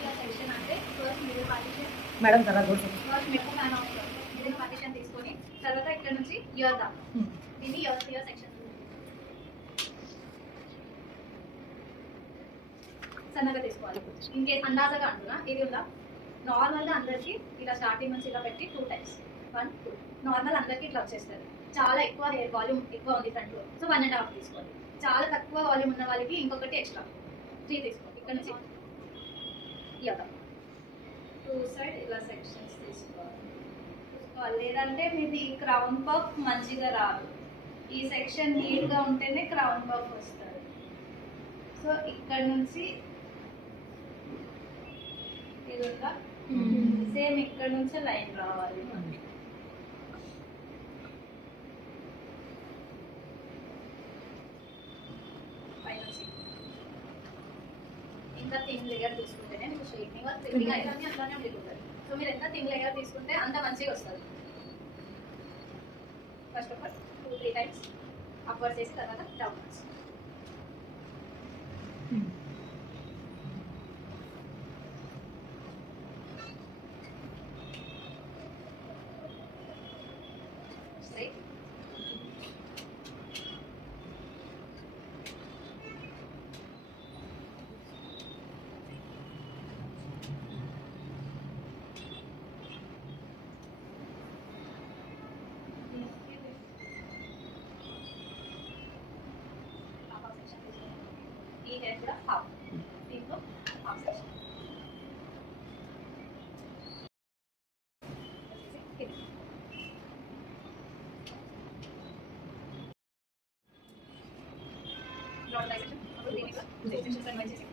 ఇలా సెక్షన్ అంటే first middle partition, madam తర్వాత ఫస్ట్ మిడిల్ పార్టీషన్ తీసుకొని తర్వాత ఇక్కడ నుంచి ఇయర్ దా దీన్ని ఇయర్ సెక్షన్ సన్నగా తీసుకోవాలి. ఇన్ కేస్ అందాజగా అంటున్నా ఇది ఉందా, నార్మల్గా అందరికీ ఇలా స్టార్టింగ్ నుంచి ఇలా పెట్టి 2 టైమ్స్ 1 2 నార్మల్ అందరికీ ఇట్లా వచ్చేస్తుంది. చాలా ఎక్కువ హెయిర్ వాల్యూమ్ ఎక్కువ ఉంది ఫ్రంట్లో, సో 1.5 తీసుకోండి. చాలా తక్కువ వాల్యూమ్ ఉన్న వాళ్ళకి ఇంకొకటి ఎక్స్ట్రా 3 తీసుకోండి. ఇక్కడ నుంచి ఇయర్ 2 సైడ్ ఇలా సెక్షన్స్ తీసుకోవాలి. లేదంటే మీది క్రౌన్ పఫ్ మంచిగా రాదు. ఈ సెక్షన్ నీట్గా ఉంటేనే క్రౌన్ పఫ్ వస్తుంది. సో ఇక్కడ నుంచి ఇది ఉందా, సేమ్ ఇక్కడ నుంచి లైన్ రావాలి. పైనుంచి ఇంకా థిన్ లేయర్ తీసుకుంటేనే మీకు స్ట్రైట్నింగ్ థ్రెడ్డింగ్ అయితే అట్లానే ఉండిపోతుంది. సో మీరు ఎంత థిన్ లేయర్ తీసుకుంటే అంత మంచిగా వస్తుంది. First of all 2-3 times upward చేసి తర్వాత డౌన్వర్డ్స్. Straight. ఈ హెయిర్ కూడా హాఫ్, దీంట్లో half section broad line section. అప్పుడు దీనికి సెక్షన్స్ కన్వర్ట్ చేసి